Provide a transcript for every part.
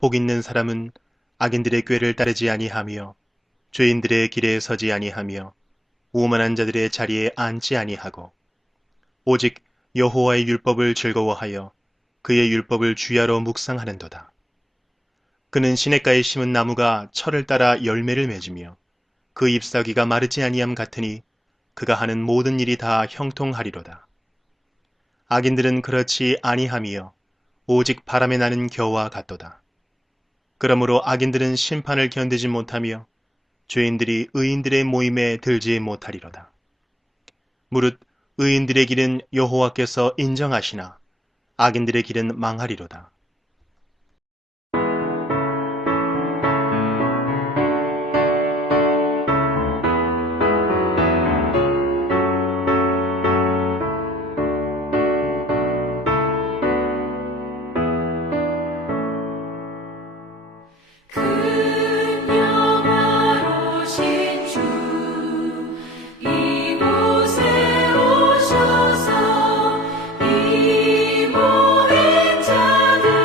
복 있는 사람은 악인들의 꾀를 따르지 아니하며 죄인들의 길에 서지 아니하며 오만한 자들의 자리에 앉지 아니하고 오직 여호와의 율법을 즐거워하여 그의 율법을 주야로 묵상하는도다. 그는 시냇가에 심은 나무가 철을 따라 열매를 맺으며 그 잎사귀가 마르지 아니함 같으니 그가 하는 모든 일이 다 형통하리로다. 악인들은 그렇지 아니하며 오직 바람에 나는 겨와 같도다. 그러므로 악인들은 심판을 견디지 못하며 죄인들이 의인들의 모임에 들지 못하리로다. 무릇 의인들의 길은 여호와께서 인정하시나 악인들의 길은 망하리로다. 영화로우신 주 이곳에 오셔서 이 모인 자들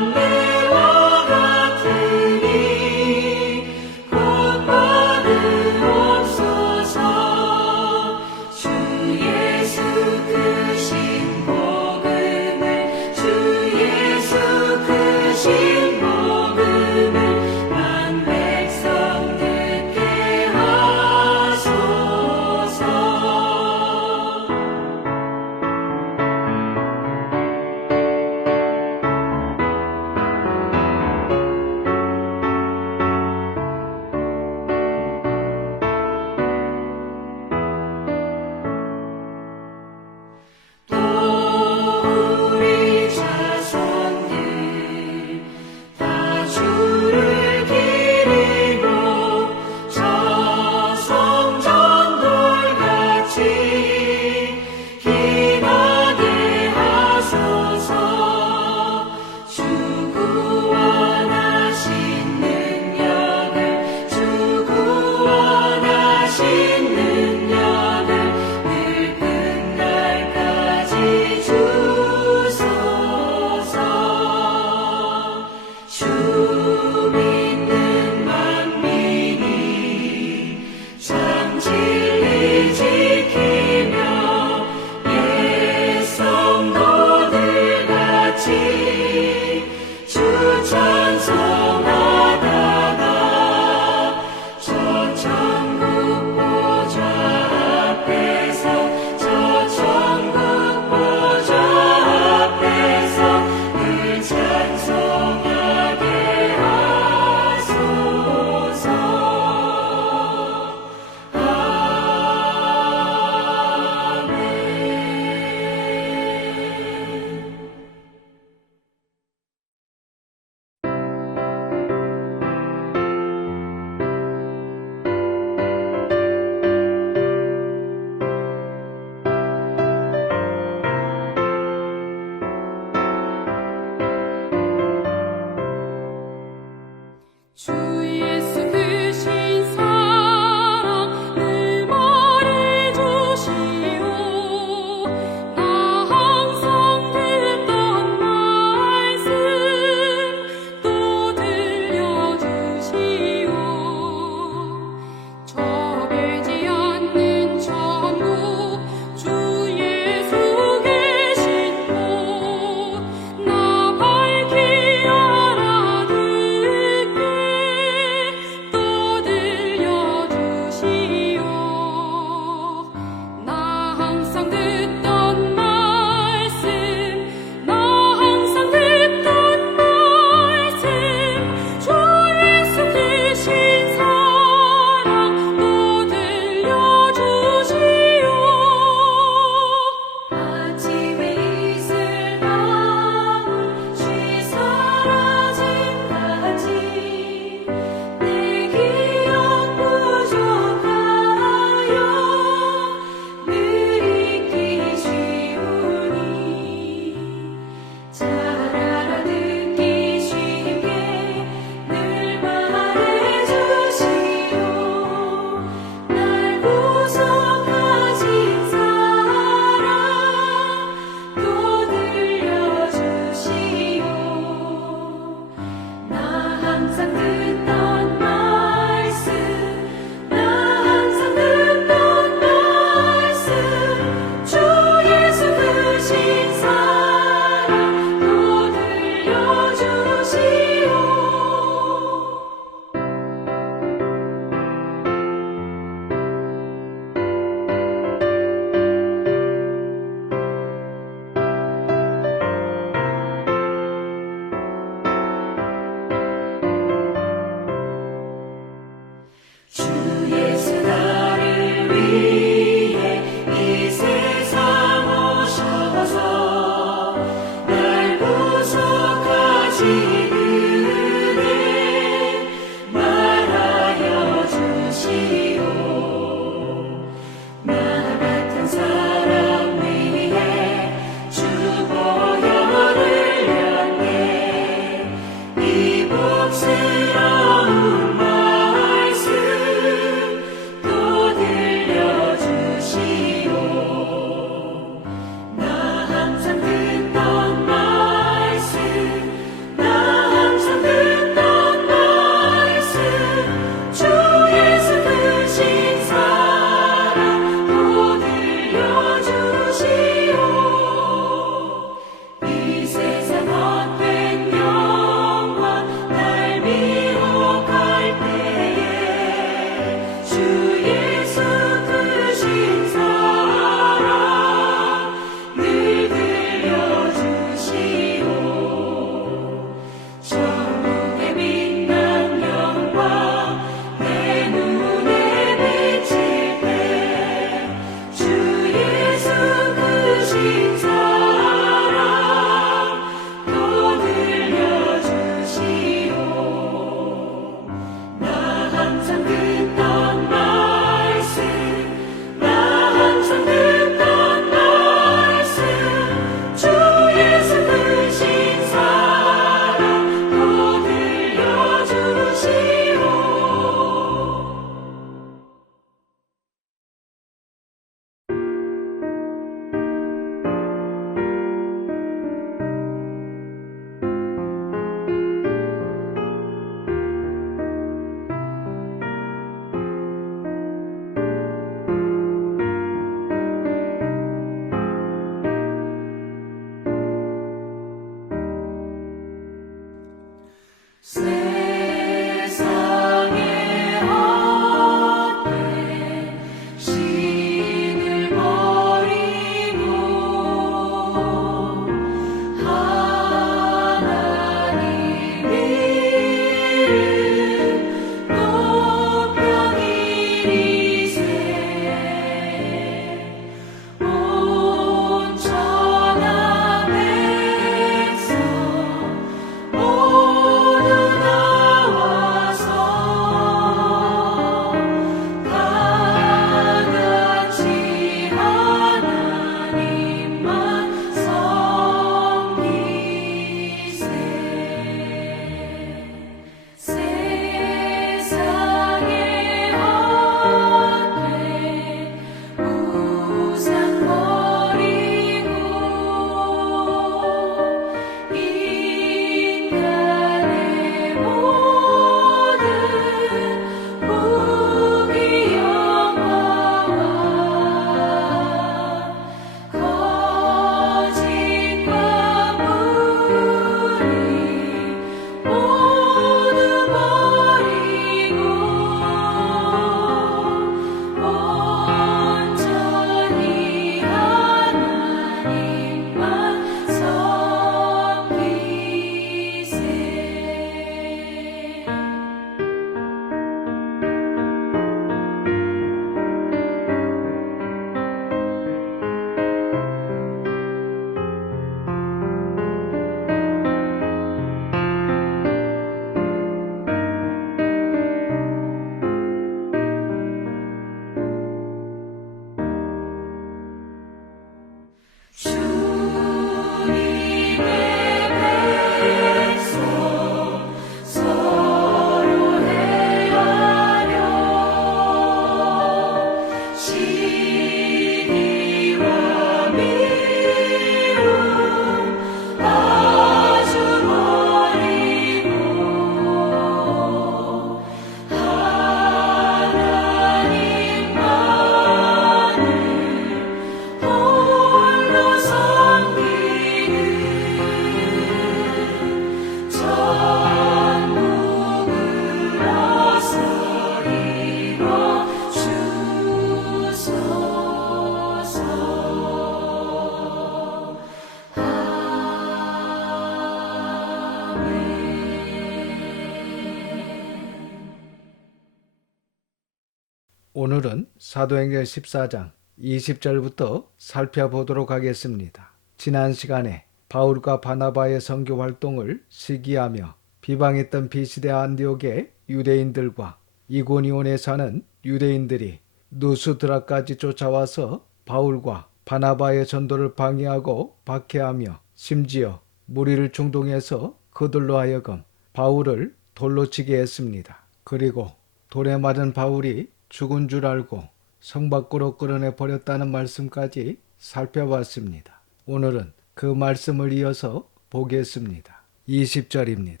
오늘은 사도행전 14장 20절부터 살펴보도록 하겠습니다. 지난 시간에 바울과 바나바의 선교 활동을 시기하며 비방했던 비시대 안디옥의 유대인들과 이고니온에 사는 유대인들이 누스드라까지 쫓아와서 바울과 바나바의 전도를 방해하고 박해하며 심지어 무리를 충동해서 그들로 하여금 바울을 돌로 치게 했습니다. 그리고 돌에 맞은 바울이 죽은 줄 알고 성 밖으로 끌어내 버렸다는 말씀까지 살펴봤습니다. 오늘은 그 말씀을 이어서 보겠습니다. 20절입니다.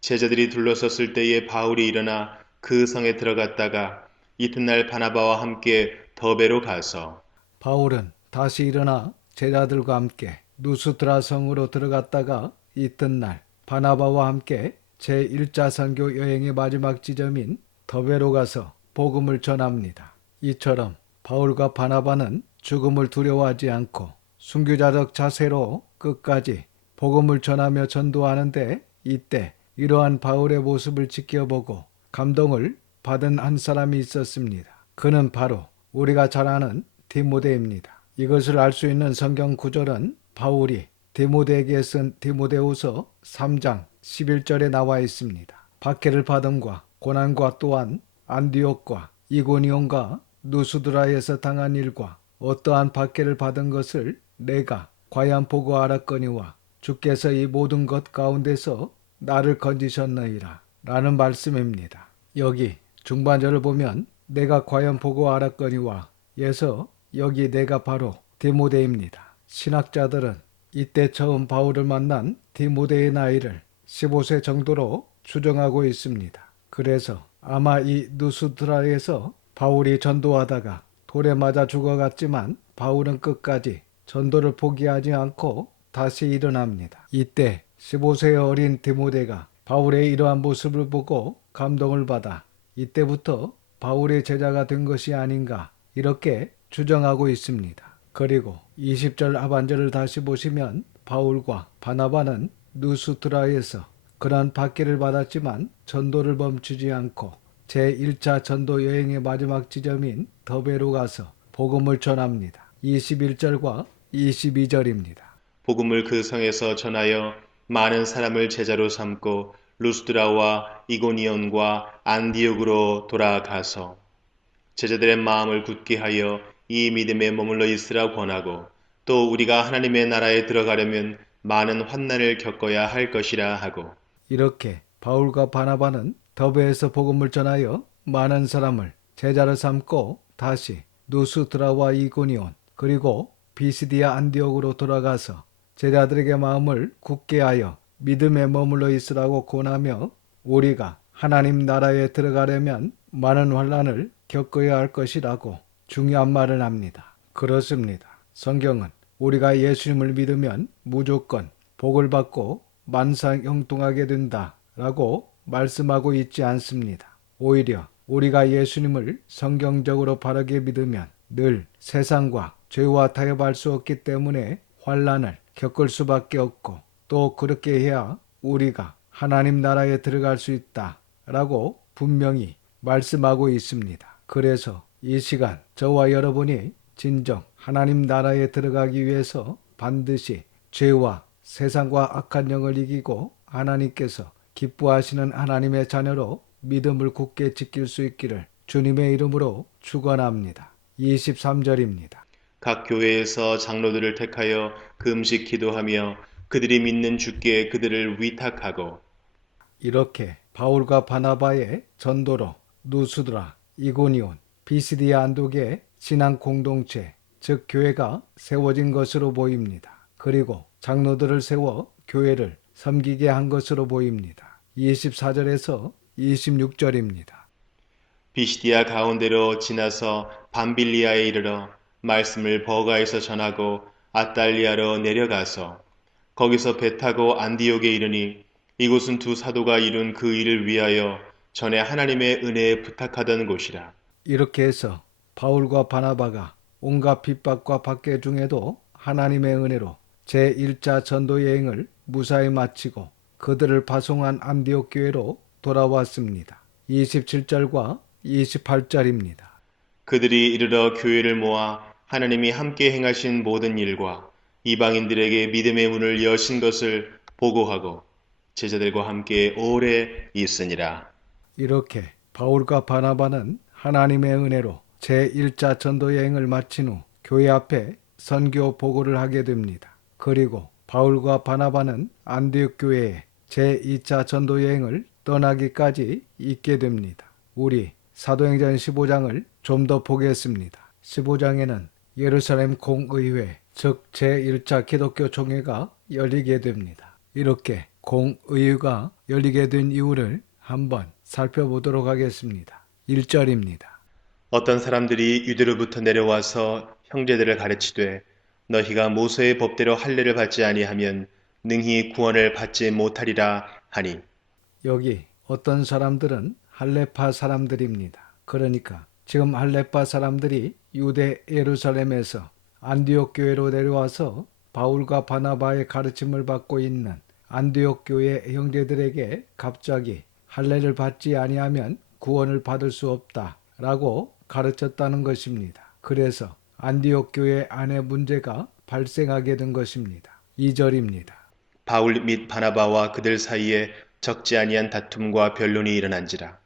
제자들이 둘러섰을 때에 바울이 일어나 그 성에 들어갔다가 이튿날 바나바와 함께 더베로 가서 바울은 다시 일어나 제자들과 함께 누스드라 성으로 들어갔다가 이튿날 바나바와 함께 제1차 선교 여행의 마지막 지점인 더베로 가서 복음을 전합니다. 이처럼 바울과 바나바는 죽음을 두려워하지 않고 순교자적 자세로 끝까지 복음을 전하며 전도하는데 이때 이러한 바울의 모습을 지켜보고 감동을 받은 한 사람이 있었습니다. 그는 바로 우리가 잘 아는 디모데입니다. 이것을 알 수 있는 성경 구절은 바울이 디모데에게 쓴 디모데후서 3장 11절에 나와 있습니다. 박해를 받음과 고난과 또한 안디옥과 이고니온과 누스드라에서 당한 일과 어떠한 박해를 받은 것을 내가 과연 보고 알았거니와 주께서 이 모든 것 가운데서 나를 건지셨느니라 라는 말씀입니다. 여기 중반절을 보면 내가 과연 보고 알았거니와 에서 여기 내가 바로 디모데입니다. 신학자들은 이때 처음 바울을 만난 디모데의 나이를 15세 정도로 추정하고 있습니다. 그래서 아마 이 누스드라에서 바울이 전도하다가 돌에 맞아 죽어갔지만 바울은 끝까지 전도를 포기하지 않고 다시 일어납니다. 이때 15세의 어린 디모데가 바울의 이러한 모습을 보고 감동을 받아 이때부터 바울의 제자가 된 것이 아닌가 이렇게 추정하고 있습니다. 그리고 20절 하반절을 다시 보시면 바울과 바나바는 누스드라에서 그러한 박해를 받았지만 전도를 멈추지 않고 제1차 전도 여행의 마지막 지점인 더베로 가서 복음을 전합니다. 21절과 22절입니다. 복음을 그 성에서 전하여 많은 사람을 제자로 삼고 루스드라와 이고니온과 안디옥으로 돌아가서 제자들의 마음을 굳게 하여 이 믿음에 머물러 있으라 권하고 또 우리가 하나님의 나라에 들어가려면 많은 환난을 겪어야 할 것이라 하고 이렇게 바울과 바나바는 더베에서 복음을 전하여 많은 사람을 제자로 삼고 다시 누스드라와 이고니온 그리고 비시디아 안디옥으로 돌아가서 제자들에게 마음을 굳게 하여 믿음에 머물러 있으라고 권하며 우리가 하나님 나라에 들어가려면 많은 환난을 겪어야 할 것이라고 중요한 말을 합니다. 그렇습니다. 성경은 우리가 예수님을 믿으면 무조건 복을 받고 만사형통하게 된다라고 말씀하고 있지 않습니다. 오히려 우리가 예수님을 성경적으로 바르게 믿으면 늘 세상과 죄와 타협할 수 없기 때문에 환난을 겪을 수밖에 없고 또 그렇게 해야 우리가 하나님 나라에 들어갈 수 있다라고 분명히 말씀하고 있습니다. 그래서 이 시간 저와 여러분이 진정 하나님 나라에 들어가기 위해서 반드시 죄와 세상과 악한 영을 이기고 하나님께서 기뻐하시는 하나님의 자녀로 믿음을 굳게 지킬 수 있기를 주님의 이름으로 축원합니다. 23절입니다. 각 교회에서 장로들을 택하여 금식 기도하며 그들이 믿는 주께 그들을 위탁하고 이렇게 바울과 바나바의 전도로 누스드라, 이고니온, 비시디아 안독의 신앙 공동체, 즉 교회가 세워진 것으로 보입니다. 그리고 장로들을 세워 교회를 섬기게 한 것으로 보입니다. 24절에서 26절입니다. 비시디아 가운데로 지나서 밤빌리아에 이르러 말씀을 버가에서 전하고 아달리아로 내려가서 거기서 배 타고 안디옥에 이르니 이곳은 두 사도가 이룬 그 일을 위하여 전에 하나님의 은혜에 부탁하던 곳이라. 이렇게 해서 바울과 바나바가 온갖 핍박과 박해 중에도 하나님의 은혜로 제1차 전도 여행을 무사히 마치고 그들을 파송한 안디옥 교회로 돌아왔습니다. 27절과 28절입니다. 그들이 이르러 교회를 모아 하나님이 함께 행하신 모든 일과 이방인들에게 믿음의 문을 여신 것을 보고하고 제자들과 함께 오래 있으니라. 이렇게 바울과 바나바는 하나님의 은혜로 제1차 전도 여행을 마친 후 교회 앞에 선교 보고를 하게 됩니다. 그리고 바울과 바나바는 안디옥 교회에 제2차 전도 여행을 떠나기까지 있게 됩니다. 우리 사도행전 15장을 좀 더 보겠습니다. 15장에는 예루살렘 공의회, 즉 제1차 기독교 총회가 열리게 됩니다. 이렇게 공의회가 열리게 된 이유를 한번 살펴보도록 하겠습니다. 1절입니다. 어떤 사람들이 유대로부터 내려와서 형제들을 가르치되 너희가 모세의 법대로 할례를 받지 아니하면 능히 구원을 받지 못하리라 하니. 여기 어떤 사람들은 할례파 사람들입니다. 그러니까 지금 할례파 사람들이 유대 예루살렘에서 안디옥 교회로 내려와서 바울과 바나바의 가르침을 받고 있는 안디옥 교회 형제들에게 갑자기 할례를 받지 아니하면 구원을 받을 수 없다라고 가르쳤다는 것입니다. 그래서 안디옥 교회 안에 문제가 발생하게 된 것입니다. 2절입니다. 바울 및 바나바와 그들 사이에 적지 아니한 다툼과 변론이 일어난지라.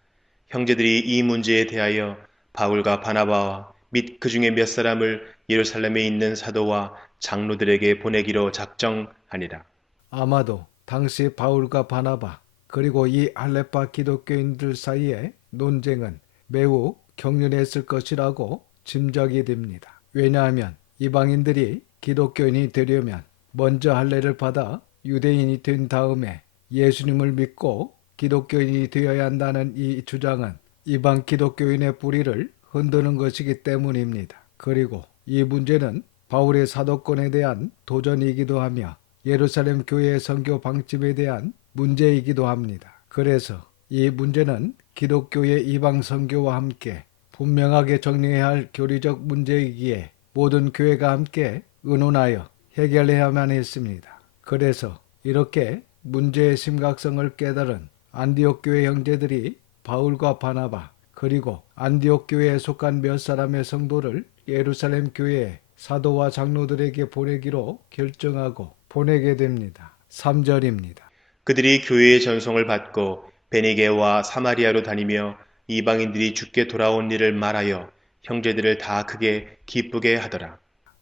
형제들이 이 문제에 대하여 바울과 바나바와 및 그 중에 몇 사람을 예루살렘에 있는 사도와 장로들에게 보내기로 작정하니라. 아마도 당시 바울과 바나바 그리고 이 할례파 기독교인들 사이의 논쟁은 매우 격렬했을 것이라고 짐작이 됩니다. 왜냐하면 이방인들이 기독교인이 되려면 먼저 할례를 받아 유대인이 된 다음에 예수님을 믿고 기독교인이 되어야 한다는 이 주장은 이방 기독교인의 뿌리를 흔드는 것이기 때문입니다. 그리고 이 문제는 바울의 사도권에 대한 도전이기도 하며 예루살렘 교회의 선교 방침에 대한 문제이기도 합니다. 그래서 이 문제는 기독교의 이방 선교와 함께 분명하게 정리해야 할 교리적 문제이기에 모든 교회가 함께 의논하여 해결해야만 했습니다. 그래서 이렇게 문제의 심각성을 깨달은 안디옥 교회 형제들이 바울과 바나바 그리고 안디옥 교회에 속한 몇 사람의 성도를 예루살렘 교회에 사도와 장로들에게 보내기로 결정하고 보내게 됩니다. 3절입니다. 그들이 교회의 전송을 받고 베니게와 사마리아로 다니며 이방인들이 죽게 돌아온 일을 말하여 형제들을 다 크게 기쁘게 하더라.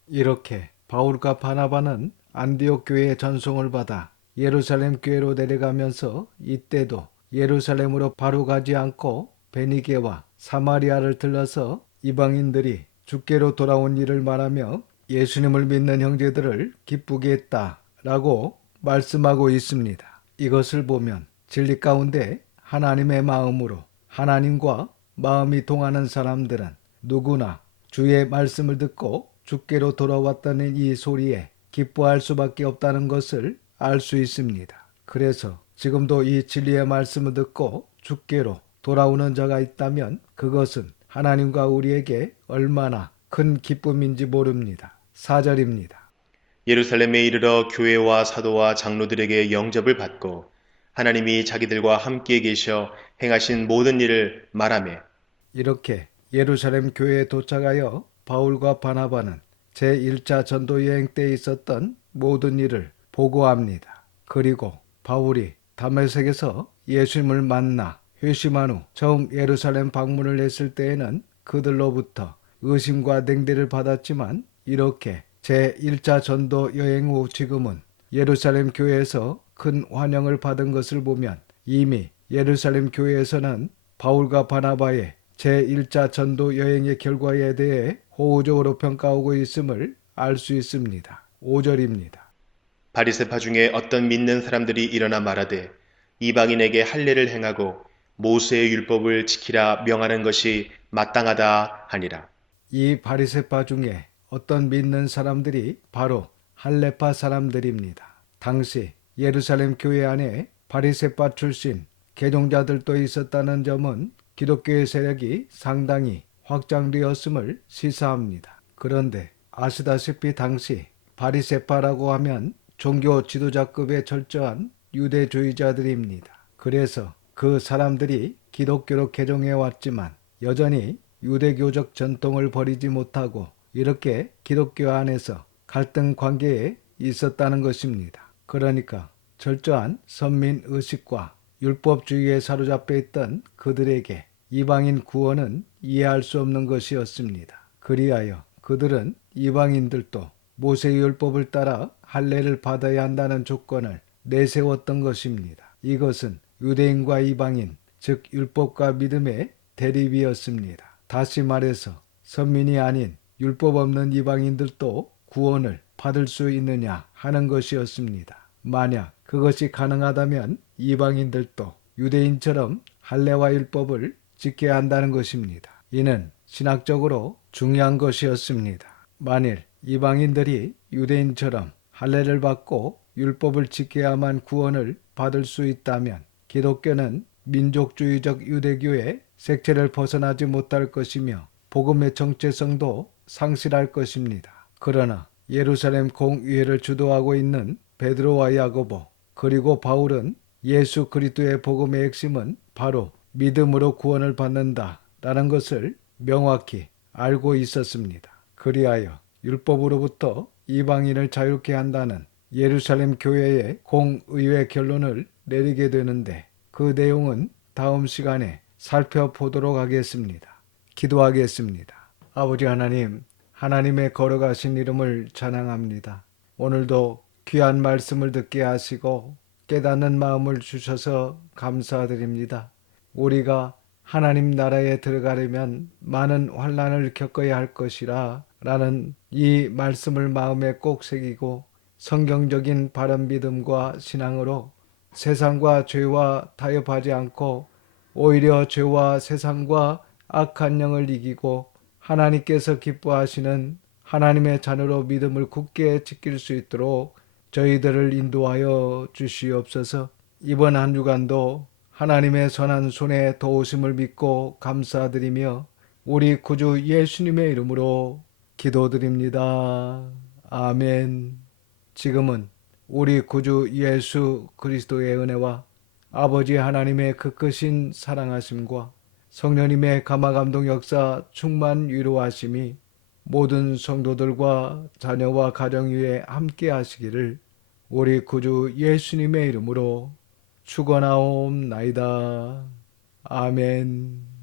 이렇게 바울과 바나바는 안디옥 교회의 전송을 받아 예루살렘 교회로 내려가면서 이때도 예루살렘으로 바로 가지 않고 베니게와 사마리아를 들러서 이방인들이 죽게로 돌아온 일을 말하며 예수님을 믿는 형제들을 기쁘게 했다라고 말씀하고 있습니다. 이것을 보면 진리 가운데 하나님의 마음으로 하나님과 마음이 동하는 사람들은 누구나 주의 말씀을 듣고 죽게로 돌아왔다는 이 소리에 기뻐할 수밖에 없다는 것을 알 수 있습니다. 그래서 지금도 이 진리의 말씀을 듣고 죽게로 돌아오는 자가 있다면 그것은 하나님과 우리에게 얼마나 큰 기쁨인지 모릅니다. 4절입니다. 예루살렘에 이르러 교회와 사도와 장로들에게 영접을 받고 하나님이 자기들과 함께 계셔 행하신 모든 일을 말하며. 이렇게 예루살렘 교회에 도착하여 바울과 바나바는 제1차 전도 여행 때 있었던 모든 일을 보고합니다. 그리고 바울이 다메섹에서 예수님을 만나 회심한 후 처음 예루살렘 방문을 했을 때에는 그들로부터 의심과 냉대를 받았지만 이렇게 제1차 전도 여행 후 지금은 예루살렘 교회에서 큰 환영을 받은 것을 보면 이미 예루살렘 교회에서는 바울과 바나바의 제1차 전도 여행의 결과에 대해 호의적으로 평가하고 있음을 알 수 있습니다. 5절입니다. 바리새파 중에 어떤 믿는 사람들이 일어나 말하되 이방인에게 할례를 행하고 모세의 율법을 지키라 명하는 것이 마땅하다 하니라. 이 바리새파 중에 어떤 믿는 사람들이 바로 할례파 사람들입니다. 당시 예루살렘 교회 안에 바리새파 출신 개종자들도 있었다는 점은 기독교의 세력이 상당히 확장되었음을 시사합니다. 그런데 아시다시피 당시 바리새파라고 하면 종교 지도자급의 철저한 유대주의자들입니다. 그래서 그 사람들이 기독교로 개종해 왔지만 여전히 유대교적 전통을 버리지 못하고 이렇게 기독교 안에서 갈등 관계에 있었다는 것입니다. 그러니까 철저한 선민의식과 율법주의에 사로잡혀 있던 그들에게 이방인 구원은 이해할 수 없는 것이었습니다. 그리하여 그들은 이방인들도 모세의 율법을 따라 할례를 받아야 한다는 조건을 내세웠던 것입니다. 이것은 유대인과 이방인, 즉 율법과 믿음의 대립이었습니다. 다시 말해서 선민이 아닌 율법 없는 이방인들도 구원을 받을 수 있느냐 하는 것이었습니다. 만약 그것이 가능하다면 이방인들도 유대인처럼 할례와 율법을 지켜야 한다는 것입니다. 이는 신학적으로 중요한 것이었습니다. 만일 이방인들이 유대인처럼 할례를 받고 율법을 지켜야만 구원을 받을 수 있다면 기독교는 민족주의적 유대교의 색채를 벗어나지 못할 것이며 복음의 정체성도 상실할 것입니다. 그러나 예루살렘 공의회를 주도하고 있는 베드로와 야고보 그리고 바울은 예수 그리스도의 복음의 핵심은 바로 믿음으로 구원을 받는다라는 것을 명확히 알고 있었습니다. 그리하여 율법으로부터 이방인을 자유케 한다는 예루살렘 교회의 공의회 결론을 내리게 되는데 그 내용은 다음 시간에 살펴보도록 하겠습니다. 기도하겠습니다. 아버지 하나님, 하나님의 걸어가신 이름을 찬양합니다. 오늘도 귀한 말씀을 듣게 하시고 깨닫는 마음을 주셔서 감사드립니다. 우리가 하나님 나라에 들어가려면 많은 환난을 겪어야 할 것이라 라는 이 말씀을 마음에 꼭 새기고 성경적인 바른 믿음과 신앙으로 세상과 죄와 타협하지 않고 오히려 죄와 세상과 악한 영을 이기고 하나님께서 기뻐하시는 하나님의 자녀로 믿음을 굳게 지킬 수 있도록 저희들을 인도하여 주시옵소서. 이번 한 주간도 하나님의 선한 손에 도우심을 믿고 감사드리며 우리 구주 예수님의 이름으로 기도드립니다. 아멘. 지금은 우리 구주 예수 그리스도의 은혜와 아버지 하나님의 그 크신 사랑하심과 성령님의 감화감동 역사 충만 위로하심이 모든 성도들과 자녀와 가정 위에 함께 하시기를 우리 구주 예수님의 이름으로 축원하옵나이다. 아멘.